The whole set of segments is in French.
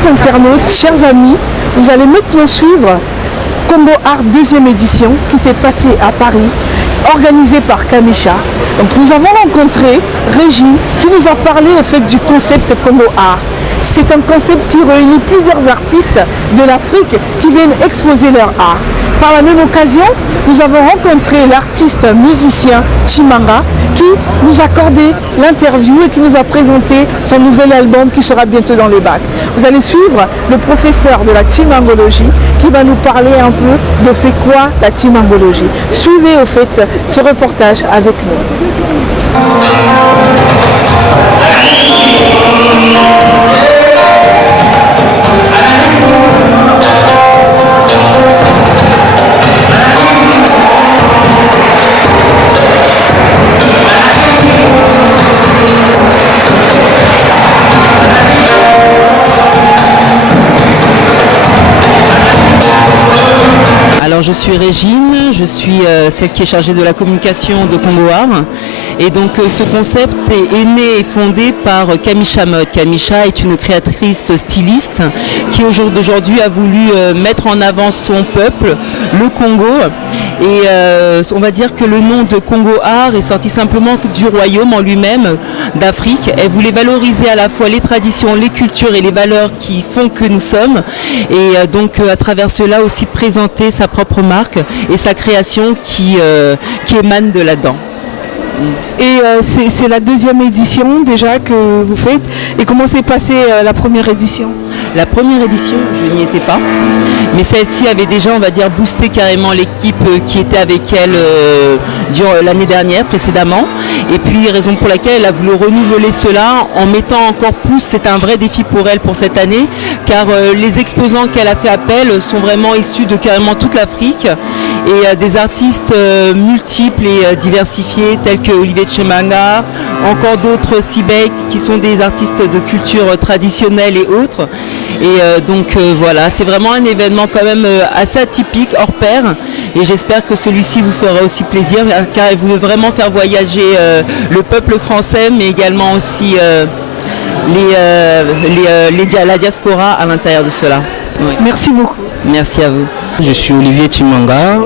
Chers internautes, chers amis, vous allez maintenant suivre Congo Art 2e édition qui s'est passée à Paris, organisée par Kamisha. Donc nous avons rencontré Régine qui nous a parlé au fait du concept Congo Art. C'est un concept qui réunit plusieurs artistes de l'Afrique qui viennent exposer leur art. Par la même occasion, nous avons rencontré l'artiste musicien Chimanga qui nous a accordé l'interview et qui nous a présenté son nouvel album qui sera bientôt dans les bacs. Vous allez suivre le professeur de la Chimangologie qui va nous parler un peu de c'est quoi la Chimangologie. Suivez au fait ce reportage avec nous. Alors je suis Régine, je suis celle qui est chargée de la communication de Congo Art. Et donc ce concept est né et fondé par Kamisha Mode. Kamisha est une créatrice styliste qui au jour d'aujourd'hui a voulu mettre en avant son peuple, le Congo. Et on va dire que le nom de Congo Art est sorti simplement du royaume en lui-même, d'Afrique. Elle voulait valoriser à la fois les traditions, les cultures et les valeurs qui font que nous sommes. Et donc à travers cela aussi présenter sa propre marque et sa création qui émane de là-dedans. Et c'est la 2e édition déjà que vous faites. Et comment s'est passée la première édition? La première édition, je n'y étais pas. Mais celle-ci avait déjà, on va dire, boosté carrément l'équipe qui était avec elle durant l'année dernière, précédemment. Et puis, raison pour laquelle elle a voulu renouveler cela en mettant encore plus, c'est un vrai défi pour elle pour cette année, car les exposants qu'elle a fait appel sont vraiment issus de carrément toute l'Afrique et des artistes multiples et diversifiés tels que Olivier Chimanga, encore d'autres Sibek qui sont des artistes de culture traditionnelle et autres. Et donc voilà, c'est vraiment un événement quand même assez atypique, hors pair. Et j'espère que celui-ci vous fera aussi plaisir, car elle veut vraiment faire voyager le peuple français, mais également aussi la diaspora à l'intérieur de cela. Oui. Merci beaucoup. Merci à vous. Je suis Olivier Chimanga,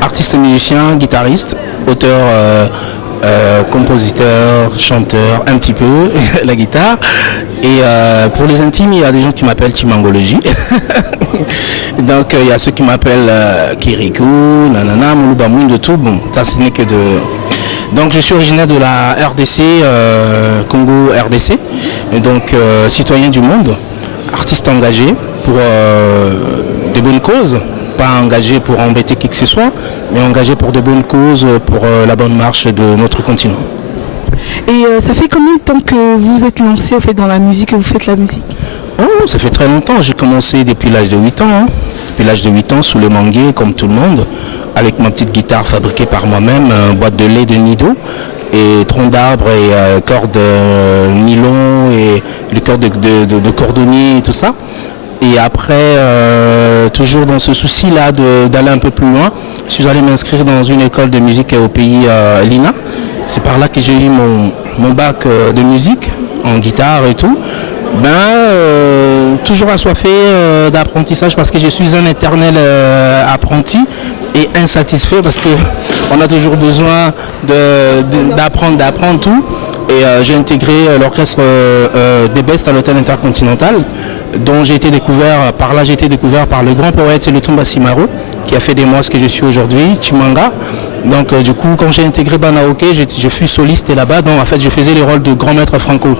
artiste musicien, guitariste, auteur, compositeur, chanteur, un petit peu, la guitare. Et pour les intimes, il y a des gens qui m'appellent Chimangologie. Donc il y a ceux qui m'appellent Kirikou, Nanana, Moulouba de tout. Bon, ça ce n'est que de... Donc je suis originaire de la RDC, Congo RDC. Et donc citoyen du monde, artiste engagé pour de bonnes causes. Pas engagé pour embêter qui que ce soit, mais engagé pour de bonnes causes, pour la bonne marche de notre continent. Et ça fait combien de temps que vous êtes lancé au fait, dans la musique, que vous faites la musique? Oh, ça fait très longtemps. J'ai commencé depuis l'âge de 8 ans. Hein. Depuis l'âge de 8 ans, sous le manguier, comme tout le monde, avec ma petite guitare fabriquée par moi-même, boîte de lait de Nido, et tronc d'arbre et cordes nylon et le cœur de cordonnier et tout ça. Et après, toujours dans ce souci-là d'aller un peu plus loin, je suis allé m'inscrire dans une école de musique au pays l'INA. C'est par là que j'ai eu mon bac de musique en guitare et tout. Toujours assoiffé d'apprentissage parce que je suis un éternel apprenti et insatisfait parce qu'on a toujours besoin d'apprendre tout. Et j'ai intégré l'orchestre des Bestes à l'hôtel Intercontinental, dont j'ai été découvert par le grand poète Lutumba Simaro, qui a fait des mois ce que je suis aujourd'hui, Chimanga. Donc du coup, quand j'ai intégré Banaoke, je fus soliste là-bas, donc en fait je faisais le rôle de grand maître Franco.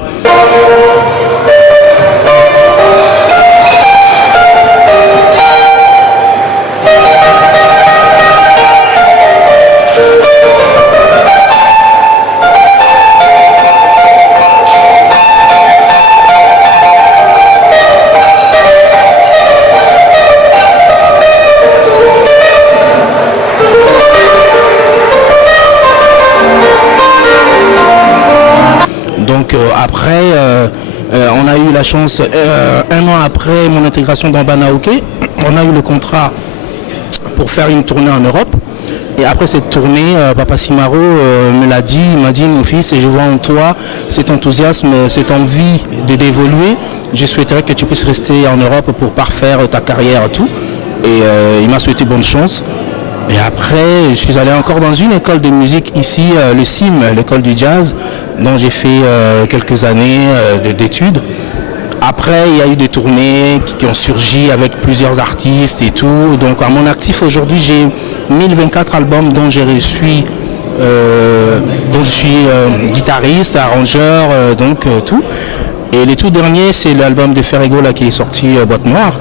Après, on a eu la chance, un an après mon intégration dans Banaoke, on a eu le contrat pour faire une tournée en Europe. Et après cette tournée, Papa Simaro me l'a dit, il m'a dit mon fils, je vois en toi cet enthousiasme, cette envie d'évoluer. Je souhaiterais que tu puisses rester en Europe pour parfaire ta carrière et tout. Et il m'a souhaité bonne chance. Et après, je suis allé encore dans une école de musique ici, le CIM, l'école du jazz, dont j'ai fait quelques années d'études. Après, il y a eu des tournées qui ont surgi avec plusieurs artistes et tout. Donc à mon actif aujourd'hui, j'ai 1024 albums dont j'ai reçu, dont je suis guitariste, arrangeur, tout. Et les tout derniers, c'est l'album de Ferrego là, qui est sorti Boîte Noire.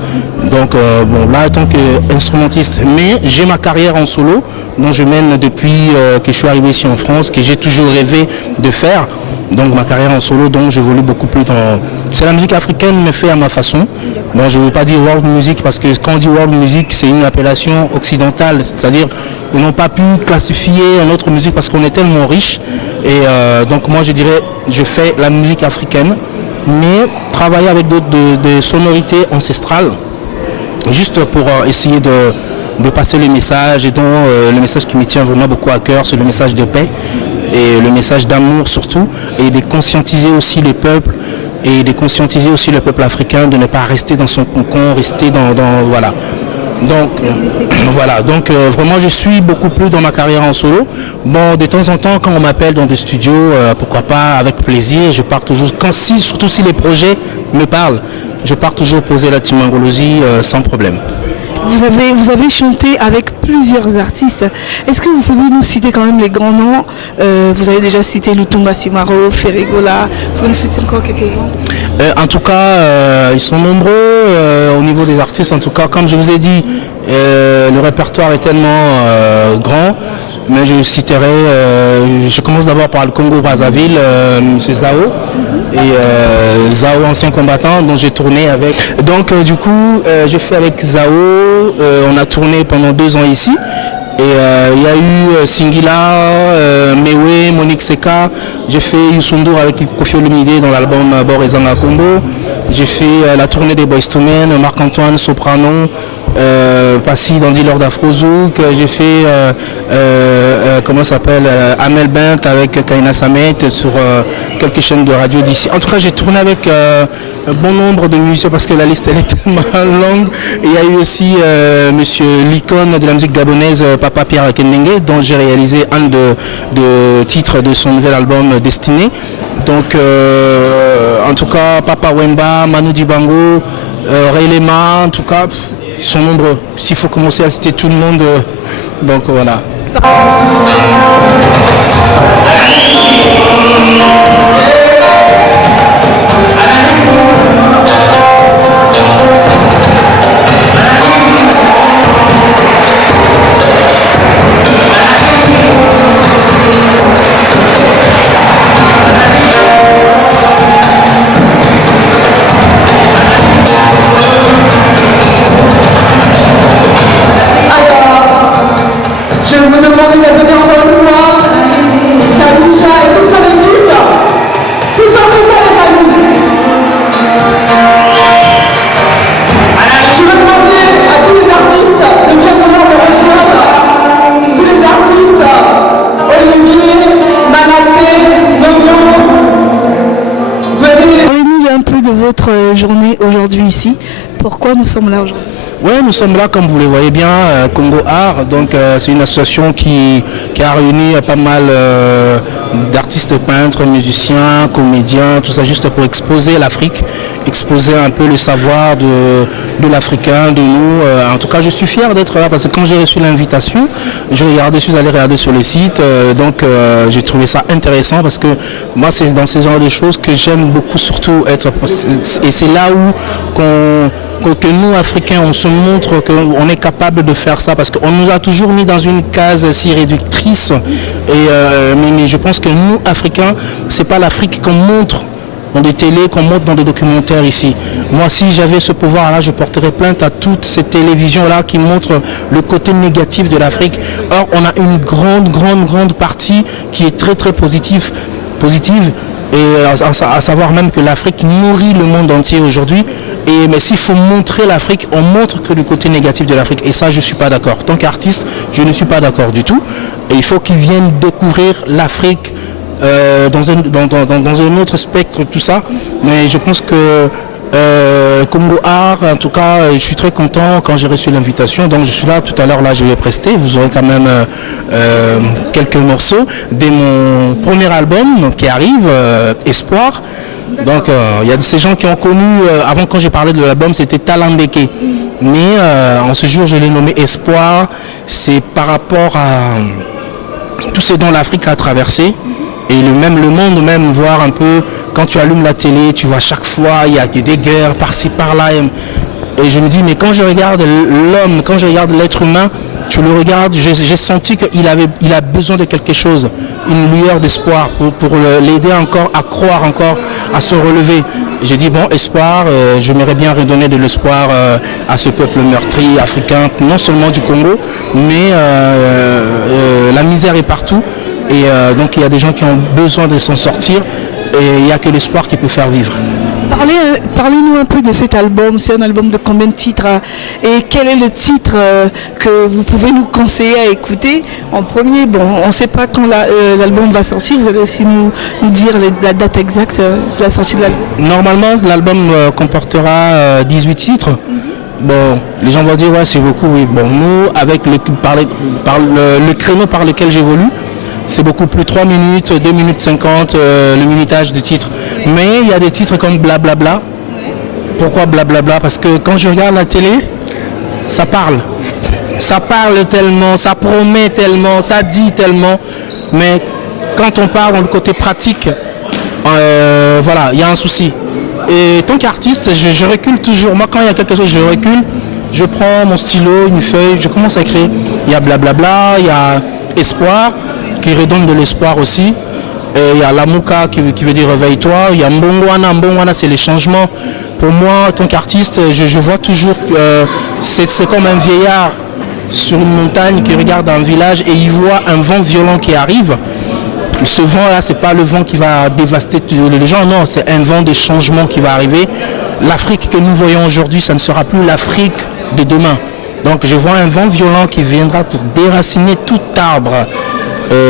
Donc là, en tant qu'instrumentiste, mais j'ai ma carrière en solo, dont je mène depuis que je suis arrivé ici en France, que j'ai toujours rêvé de faire. Donc ma carrière en solo, donc j'évolue beaucoup plus dans... C'est la musique africaine, mais fait à ma façon. Bon, je ne veux pas dire world music, parce que quand on dit world music, c'est une appellation occidentale. C'est-à-dire qu'ils n'ont pas pu classifier une autre musique parce qu'on est tellement riche. Et donc moi, je dirais, je fais la musique africaine, mais travailler avec des sonorités ancestrales, juste pour essayer de passer le message, et dont le message qui me tient vraiment beaucoup à cœur, c'est le message de paix et le message d'amour surtout, et de conscientiser aussi les peuples, et de conscientiser aussi le peuple africain de ne pas rester dans son cocon, rester dans voilà. Donc voilà, donc vraiment je suis beaucoup plus dans ma carrière en solo. Bon, de temps en temps quand on m'appelle dans des studios, pourquoi pas, avec plaisir, je pars toujours, surtout si les projets me parlent, je pars toujours poser la Timangolosie sans problème. Vous avez chanté avec plusieurs artistes. Est-ce que vous pouvez nous citer quand même les grands noms? Vous avez déjà cité Lutumba Simaro, Ferregola. Vous pouvez nous citer encore quelques-uns? En tout cas, ils sont nombreux au niveau des artistes. En tout cas, comme je vous ai dit, le répertoire est tellement grand. Mais je citerai, je commence d'abord par le Congo-Brazzaville, M. Zao, et Zao, ancien combattant, dont j'ai tourné avec. Donc du coup, j'ai fait avec Zao, on a tourné pendant 2 ans ici. Et il y a eu Singila, Mewe, Monique Seka, j'ai fait Youssou avec Koffi Olomide dans l'album Borézanga Combo. J'ai fait la tournée des Boyz II Men, Marc-Antoine, Soprano, Passy dans Dealer d'Afrozouk. J'ai fait comment ça s'appelle, Amel Bent avec Kaina Samet sur quelques chaînes de radio d'ici. En tout cas, j'ai tourné avec un bon nombre de musiciens parce que la liste elle est tellement longue. Et il y a eu aussi monsieur l'icône de la musique gabonaise, Papa Pierre Kendenge, dont j'ai réalisé un de titres de son nouvel album Destiné. Donc en tout cas, Papa Wemba, Manu Dibango, Ray Lema, en tout cas, ils sont nombreux. S'il faut commencer à citer tout le monde, donc voilà. Journée aujourd'hui ici. Pourquoi nous sommes là aujourd'hui? Oui, nous sommes là, comme vous le voyez bien, Congo Art. Donc, c'est une association qui a réuni pas mal d'artistes peintres, musiciens, comédiens, tout ça, juste pour exposer l'Afrique, exposer un peu le savoir de l'Africain, de nous. En tout cas, je suis fier d'être là parce que quand j'ai reçu l'invitation, je suis allé regarder sur le site. Donc, j'ai trouvé ça intéressant parce que moi, c'est dans ces genres de choses que j'aime beaucoup, surtout être. Et c'est là où que nous, Africains, on se montre qu'on est capable de faire ça parce qu'on nous a toujours mis dans une case si réductrice. Mais je pense que nous, Africains, c'est pas l'Afrique qu'on montre dans des télés, qu'on montre dans des documentaires ici. Moi, si j'avais ce pouvoir-là, je porterais plainte à toutes ces télévisions-là qui montrent le côté négatif de l'Afrique. Or, on a une grande partie qui est très positive. et à savoir même que l'Afrique nourrit le monde entier aujourd'hui. Mais s'il faut montrer l'Afrique, on montre que le côté négatif de l'Afrique. Et ça, je ne suis pas d'accord. En tant qu'artiste, je ne suis pas d'accord du tout. Et il faut qu'ils viennent découvrir l'Afrique dans un autre spectre, tout ça. Mais je pense que Congo Art, en tout cas, je suis très content quand j'ai reçu l'invitation. Donc je suis là tout à l'heure, là je vais prester. Vous aurez quand même quelques morceaux de mon premier album qui arrive, Espoir. Donc il y a de ces gens qui ont connu, avant quand j'ai parlé de l'album, c'était Talambeke. Mais en ce jour je l'ai nommé Espoir. C'est par rapport à tout ce dont l'Afrique a traversé. Et le monde même, voir un peu, quand tu allumes la télé, tu vois chaque fois, il y a des guerres par-ci, par-là. Et je me dis, mais quand je regarde l'homme, quand je regarde l'être humain, tu le regardes, j'ai senti qu'il a besoin de quelque chose, une lueur d'espoir pour l'aider encore à croire encore, à se relever. J'ai dit, bon, espoir, j'aimerais bien redonner de l'espoir à ce peuple meurtri africain, non seulement du Congo, mais la misère est partout. Et donc il y a des gens qui ont besoin de s'en sortir et il n'y a que l'espoir qui peut faire vivre. Parlez-nous un peu de cet album. C'est un album de combien de titres et quel est le titre que vous pouvez nous conseiller à écouter en premier? Bon, on ne sait pas quand l'album va sortir. Vous allez aussi nous dire la date exacte de la sortie de l'album. Normalement, l'album comportera 18 titres. Bon, les gens vont dire ouais c'est beaucoup. Oui. Bon, nous avec le créneau par lequel j'évolue, c'est beaucoup plus 3 minutes, 2 minutes 50, le minutage de titres. Mais il y a des titres comme Blablabla. Pourquoi Blablabla? Parce que quand je regarde la télé, ça parle. Ça parle tellement, ça promet tellement, ça dit tellement. Mais quand on parle dans le côté pratique, voilà, il y a un souci. Et tant qu'artiste, je recule toujours. Moi, quand il y a quelque chose, je recule. Je prends mon stylo, une feuille, je commence à écrire. Il y a Blablabla, il y a Espoir, qui redonne de l'espoir aussi. Et il y a Lamuka qui veut dire réveille-toi. Il y a Mbongwana. Mbongwana, c'est les changements. Pour moi, en tant qu'artiste, je vois toujours que c'est comme un vieillard sur une montagne qui regarde un village et il voit un vent violent qui arrive. Ce vent-là, c'est pas le vent qui va dévaster les gens, non, c'est un vent de changement qui va arriver. L'Afrique que nous voyons aujourd'hui, ça ne sera plus l'Afrique de demain. Donc je vois un vent violent qui viendra pour déraciner tout arbre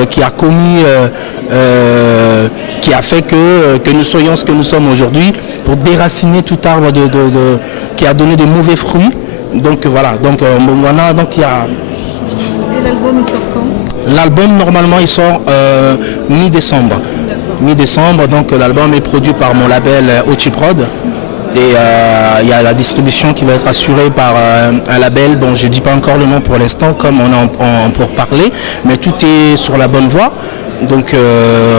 qui a commis, qui a fait que nous soyons ce que nous sommes aujourd'hui, pour déraciner tout arbre qui a donné de mauvais fruits. Donc voilà, donc Mbongwana, donc il y a... Et l'album il sort quand? L'album normalement il sort mi-décembre. Mi-décembre, donc l'album est produit par mon label Ochiprod. Et il y a la distribution qui va être assurée par un label, bon je ne dis pas encore le nom pour l'instant comme on est en pourparlers, mais tout est sur la bonne voie. Donc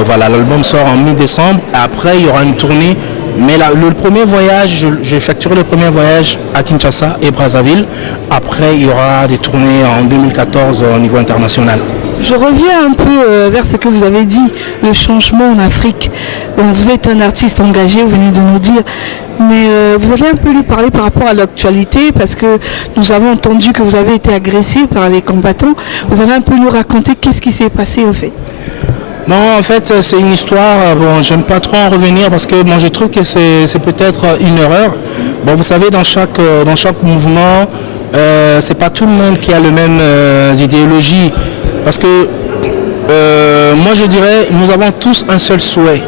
voilà, l'album sort en mi-décembre, après il y aura une tournée, mais le premier voyage, j'ai facturé le premier voyage à Kinshasa et Brazzaville, après il y aura des tournées en 2014 au niveau international. Je reviens un peu vers ce que vous avez dit, le changement en Afrique. Bon, vous êtes un artiste engagé, vous venez de nous dire, mais vous allez un peu nous parler par rapport à l'actualité, parce que nous avons entendu que vous avez été agressé par les combattants. Vous allez un peu nous raconter qu'est-ce qui s'est passé au fait? Non, en fait, c'est une histoire, bon, j'aime pas trop en revenir parce que bon, je trouve que c'est peut-être une erreur. Bon, vous savez, dans chaque mouvement, c'est pas tout le monde qui a les mêmes idéologies. Parce que moi je dirais, nous avons tous un seul souhait,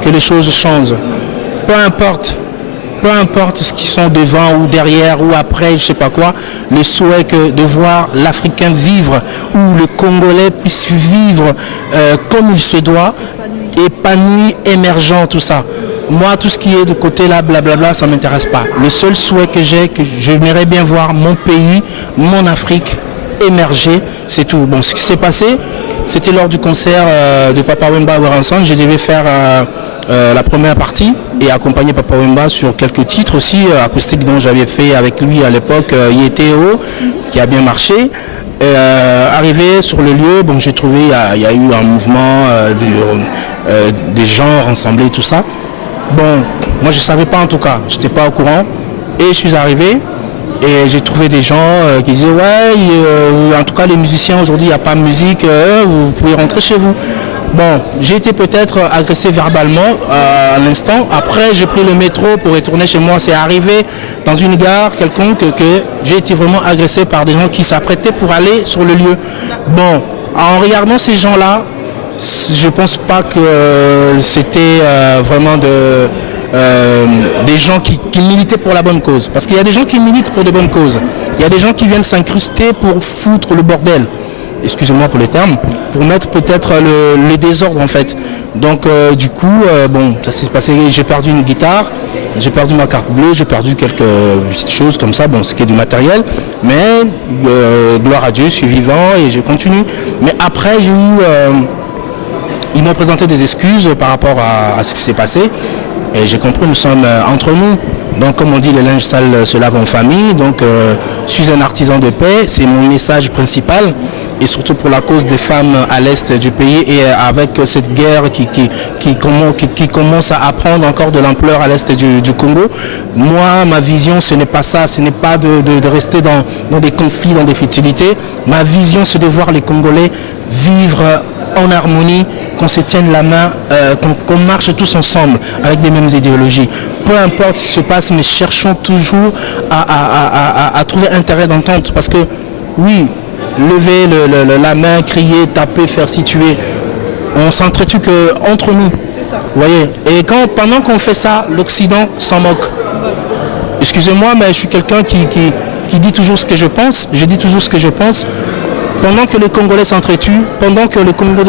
que les choses changent. Peu importe ce qui sont devant ou derrière ou après, je sais pas quoi, le souhait de voir l'Africain vivre, ou le Congolais puisse vivre comme il se doit, épanoui, émergent, tout ça. Moi, tout ce qui est de côté là, blablabla, ça ne m'intéresse pas. Le seul souhait que j'ai, que j'aimerais bien voir mon pays, mon Afrique, émerger, c'est tout. Bon, ce qui s'est passé, c'était lors du concert de Papa Wemba Werenson. Je devais faire la première partie et accompagner Papa Wemba sur quelques titres aussi acoustiques dont j'avais fait avec lui à l'époque, Yétéo, qui a bien marché. Arrivé sur le lieu, bon, j'ai trouvé il y a eu un mouvement des gens rassemblés, tout ça. Bon, moi je ne savais pas en tout cas, je n'étais pas au courant. Et je suis arrivé. Et j'ai trouvé des gens qui disaient ouais, en tout cas les musiciens aujourd'hui il n'y a pas de musique, vous pouvez rentrer chez vous. Bon, j'ai été peut-être agressé verbalement à l'instant. Après j'ai pris le métro pour retourner chez moi. C'est arrivé dans une gare quelconque que j'ai été vraiment agressé par des gens qui s'apprêtaient pour aller sur le lieu. Bon, en regardant ces gens-là, je pense pas que c'était vraiment des gens qui militaient pour la bonne cause. Parce qu'il y a des gens qui militent pour de bonnes causes. Il y a des gens qui viennent s'incruster pour foutre le bordel. Excusez-moi pour les termes. Pour mettre peut-être les désordres en fait. Donc du coup, bon, ça s'est passé. J'ai perdu une guitare, j'ai perdu ma carte bleue, j'ai perdu quelques petites choses comme ça. Bon, c'est du matériel. Mais gloire à Dieu, je suis vivant et je continue. Mais après, j'ai eu... ils m'ont présenté des excuses par rapport à ce qui s'est passé. Et j'ai compris, nous sommes entre nous. Donc comme on dit, le linge sale se lave en famille. Donc je suis un artisan de paix, c'est mon message principal. Et surtout pour la cause des femmes à l'est du pays et avec cette guerre qui commence à prendre encore de l'ampleur à l'est du Congo. Moi, ma vision, ce n'est pas ça, ce n'est pas de rester dans des conflits, dans des futilités. Ma vision, c'est de voir les Congolais vivre en harmonie, qu'on se tienne la main, qu'on marche tous ensemble avec des mêmes idéologies. Peu importe ce qui se passe, mais cherchons toujours à trouver intérêt d'entente. Parce que oui, lever la main, crier, taper, faire situer, on s'entretue qu'entre nous. Vous voyez. Et pendant qu'on fait ça, l'Occident s'en moque. Excusez-moi, mais je suis quelqu'un qui dit toujours ce que je pense. Je dis toujours ce que je pense. Pendant que les Congolais s'entretuent, pendant que les Congolais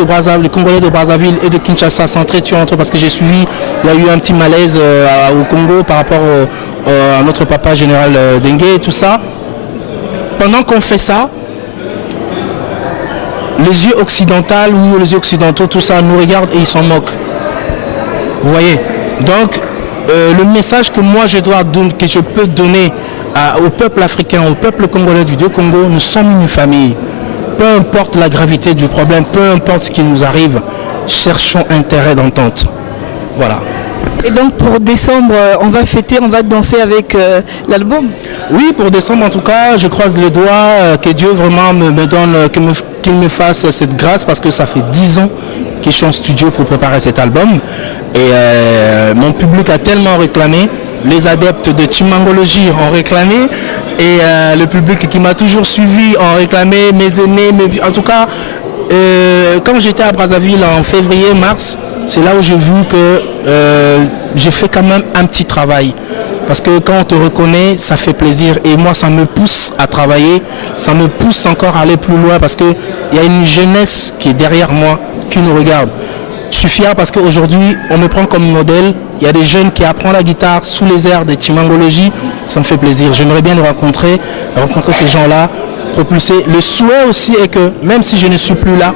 de Brazzaville et de Kinshasa s'entretuent entre eux, parce que j'ai suivi, il y a eu un petit malaise au Congo par rapport à notre papa général Dengue et tout ça. Pendant qu'on fait ça, les yeux occidentaux ou les yeux occidentaux, tout ça, nous regardent et ils s'en moquent. Vous voyez? Donc, le message que moi que je peux donner au peuple africain, au peuple congolais du Dieu Congo, nous sommes une famille. Peu importe la gravité du problème, peu importe ce qui nous arrive, cherchons intérêt d'entente. Voilà. Et donc pour décembre, on va fêter, on va danser avec l'album. Oui, pour décembre en tout cas, je croise les doigts, que Dieu vraiment me donne, qu'il me fasse cette grâce, parce que ça fait 10 ans que je suis en studio pour préparer cet album. Et mon public a tellement réclamé. Les adeptes de Chimangologie ont réclamé et le public qui m'a toujours suivi ont réclamé, mes aînés, en tout cas, quand j'étais à Brazzaville en février-mars, c'est là où j'ai vu que j'ai fait quand même un petit travail. Parce que quand on te reconnaît, ça fait plaisir et moi ça me pousse à travailler, ça me pousse encore à aller plus loin parce qu'il y a une jeunesse qui est derrière moi, qui nous regarde. Je suis fier parce qu'aujourd'hui, on me prend comme modèle. Il y a des jeunes qui apprennent la guitare sous les airs de Chimangologie. Ça me fait plaisir. J'aimerais bien les rencontrer ces gens-là, propulser. Le souhait aussi est que, même si je ne suis plus là,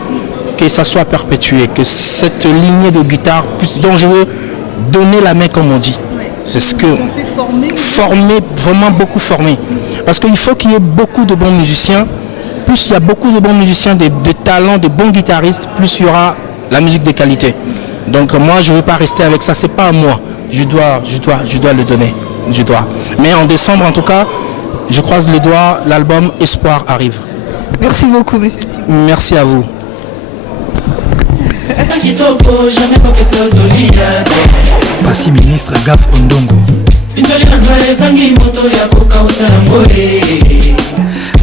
que ça soit perpétué, que cette lignée de guitare, dont je veux donner la main comme on dit. C'est ce que... Former, vraiment beaucoup former. Parce qu'il faut qu'il y ait beaucoup de bons musiciens. Plus il y a beaucoup de bons musiciens, des talents, des bons guitaristes, plus il y aura la musique de qualité. Donc moi je ne veux pas rester avec ça, c'est pas à moi. Je dois le donner. Je dois. Mais en décembre en tout cas, je croise les doigts, l'album Espoir arrive. Merci beaucoup, monsieur. Merci à vous. Pasi ministre Gaf Ondongo.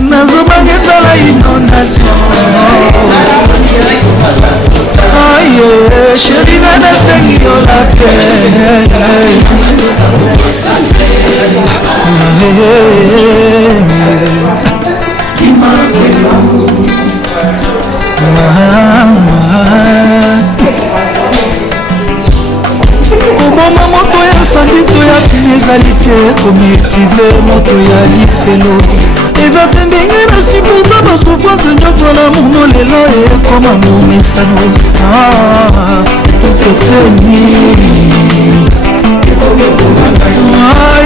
Nazobangezala inondation aye chéri nana sengi olake oboma moto ya sandi to ya ezali te komaîtrise moto ya lifelo ezate ndenge nasiputa basouffrance nyonso na mono lelo ekoma momesano tokoseni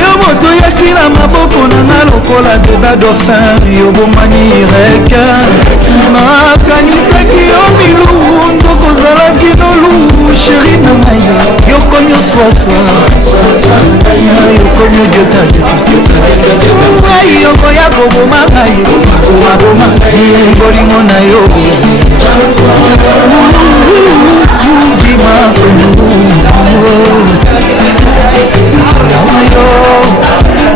yo moto yaki na maboko nanga lokola deba dauphin yobomani reke nakanisaki yo milu ndokozalaki nolu sheri na ngai yokomi oswaswa yokomi odiota ngai okoya koboma ngai omaboma bolingo na yo bimakoyo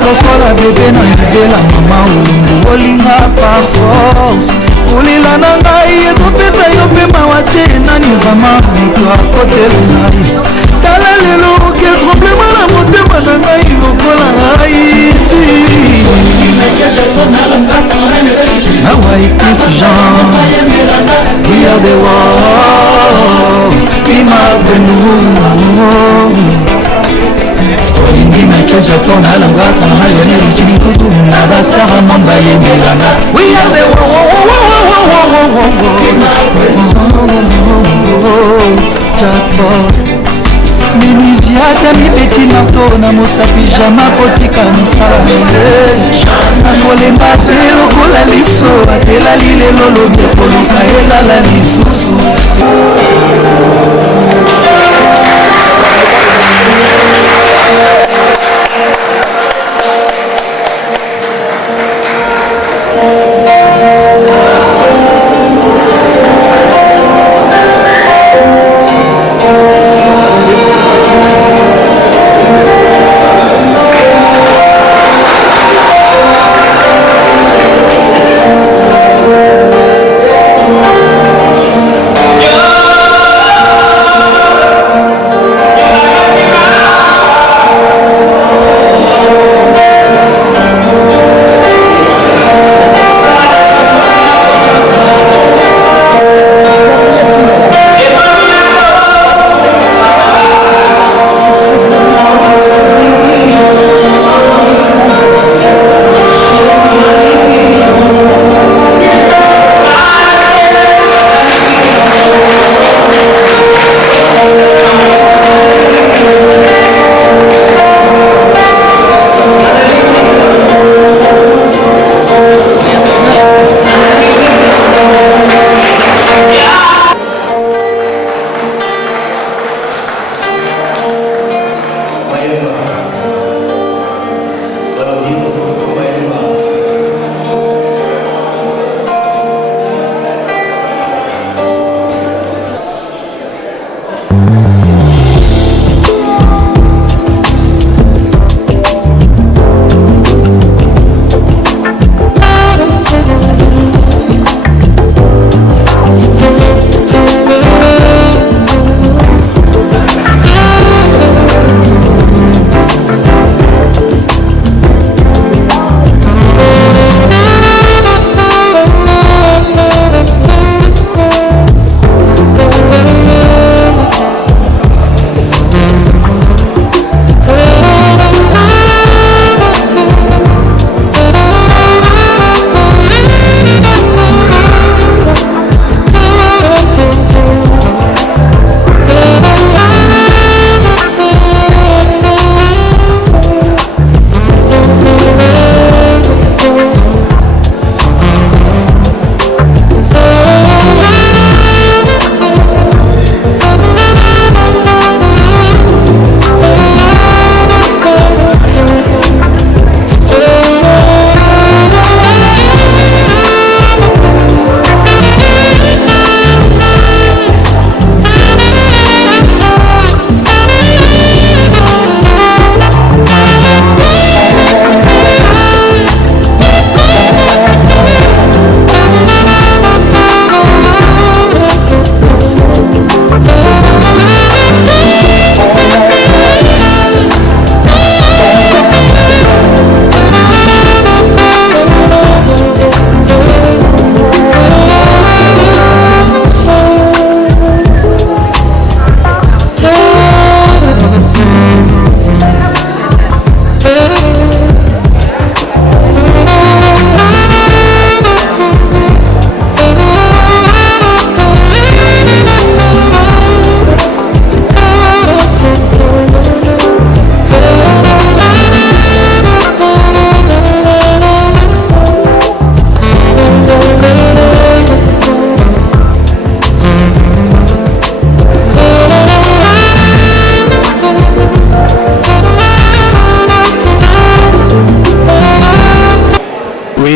lokola bebe na libela mama olungu olinga par force kolila na ngai ekopeta yo mpe mawa te nani vraimen moto akotela ngai tala lelo oke tremblement na motema na ngai lokola haiti awa ekif jean we are the war imabenu olingi Michael Jackson alangasa na Lionel Richie Kutu na bastara mon bayemelanga we are the jackpot minisiata mibeti marto na mosapi jama kotika mosala nde nakolemba te lokola liso atelali lelo lobi ekoluka elala lisusu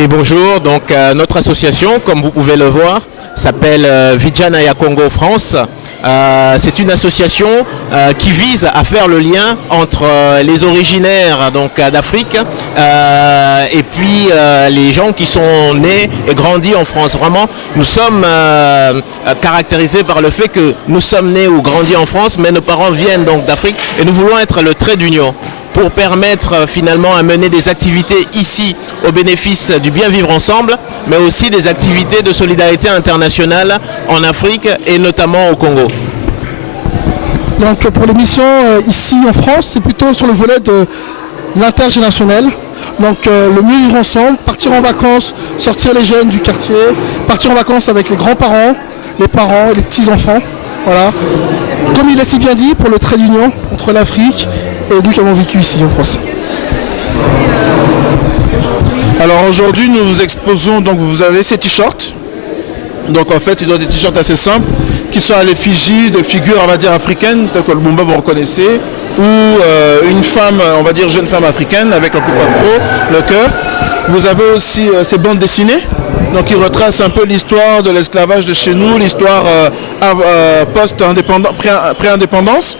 Oui, bonjour. Donc notre association, comme vous pouvez le voir, s'appelle Vijnana Congo France. C'est une association qui vise à faire le lien entre les originaires d'Afrique et puis les gens qui sont nés et grandis en France. Vraiment, nous sommes caractérisés par le fait que nous sommes nés ou grandis en France, mais nos parents viennent donc d'Afrique et nous voulons être le trait d'union pour permettre finalement à mener des activités ici au bénéfice du bien vivre ensemble, mais aussi des activités de solidarité internationale en Afrique et notamment au Congo. Donc pour l'émission ici en France, c'est plutôt sur le volet de l'intergénérationnel. Donc le mieux vivre ensemble, partir en vacances, sortir les jeunes du quartier, partir en vacances avec les grands-parents, les parents et les petits-enfants. Voilà. Comme il l'a si bien dit, pour le trait d'union entre l'Afrique et nous qui avons vécu ici en France. Alors aujourd'hui nous vous exposons, donc vous avez ces t-shirts. Donc en fait, ils ont des t-shirts assez simples qui sont à l'effigie de figures, on va dire, africaines, telles que le Lumumba, vous reconnaissez, ou une femme, on va dire jeune femme africaine avec un coupe afro, le cœur. Vous avez aussi ces bandes dessinées, donc qui retracent un peu l'histoire de l'esclavage de chez nous, l'histoire pré-indépendance.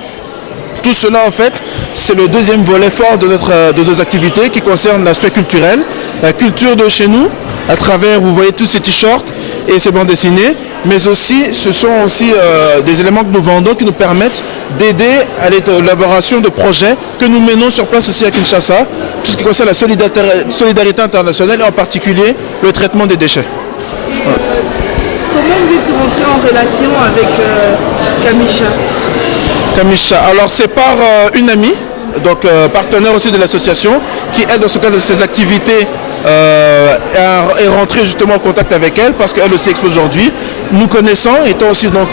Tout cela, en fait, c'est le deuxième volet fort de nos activités qui concerne l'aspect culturel, la culture de chez nous, à travers, vous voyez tous ces t-shirts et ces bandes dessinées, mais aussi, ce sont aussi des éléments que nous vendons qui nous permettent d'aider à l'élaboration de projets que nous menons sur place aussi à Kinshasa, tout ce qui concerne la solidarité internationale et en particulier le traitement des déchets. Voilà. Comment vous êtes rentré en relation avec Kamisha, alors c'est par une amie, donc partenaire aussi de l'association, qui elle dans ce cadre de ses activités est rentrée justement en contact avec elle parce qu'elle aussi expose aujourd'hui. Nous connaissant, étant aussi donc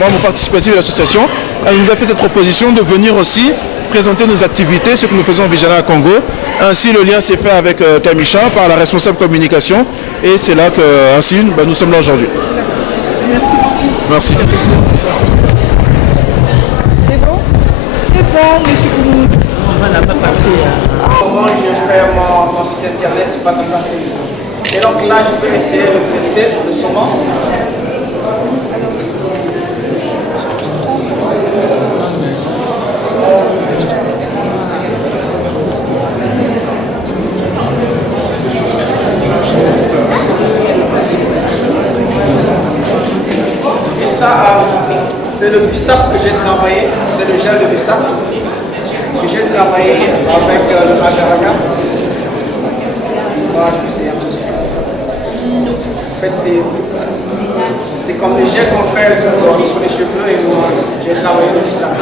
membre participatif de l'association, elle nous a fait cette proposition de venir aussi présenter nos activités, ce que nous faisons au Vijnana Congo. Ainsi le lien s'est fait avec Kamisha par la responsable communication et c'est là que ainsi nous sommes là aujourd'hui. Merci beaucoup. Merci. C'est bon, monsieur Koumou. On n'a pas passé. Comment je fais mon site internet, c'est pas comme ça. Et donc là, je vais essayer de presser le saumon. Et ça, c'est le bissap que j'ai travaillé, c'est le gel de bissap que j'ai travaillé avec le agar-agar. Voilà. En fait, c'est comme le gel qu'on fait pour les cheveux et moi, j'ai travaillé le bissap.